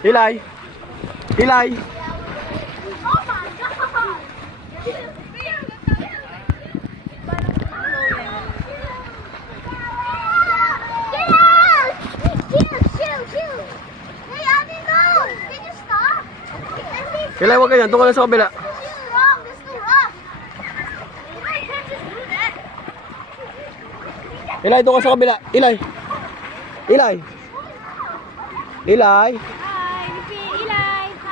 Ilay. Ilay. Ilay, huwag ganyan. Doon ka lang sa kabila. Ilay, doon ka sa kabila. Ilay. Ilay. Ilay.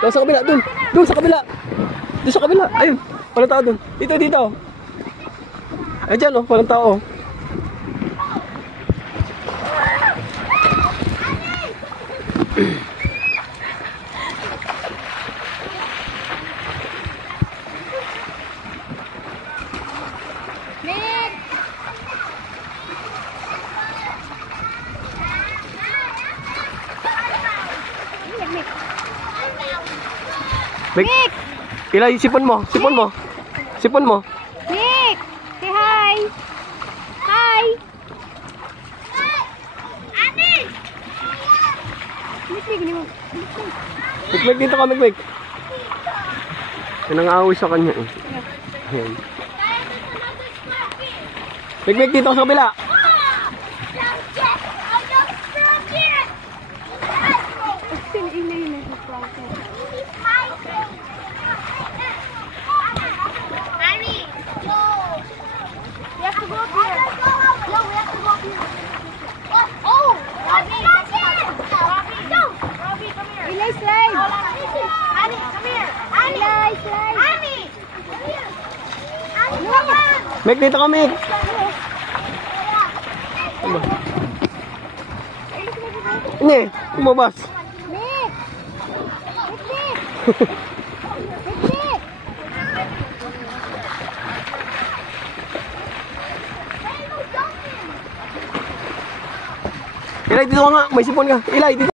Doon sa kabila. Doon. Doon sa kabila. Doon sa kabila. Ayun. Walang tao doon. Dito, dito. Ay, dyan, oh. Walang tao, oh. Nick! Ilay, sipon mo. Sipon mo. Sipon mo. Nick! Say hi! Hi! Anin! Nick, gini mo. Mikmik, dito ka, Mikmik. Yan ang aaway sa kanya, eh. Ayan. Mikmik, dito ka sa kabila. Mek, dito ka, Mek. Ano? Ini, lumabas. Mek! Mek! Mek! Ilay, dito ka nga. May sipon ka. Ilay, dito.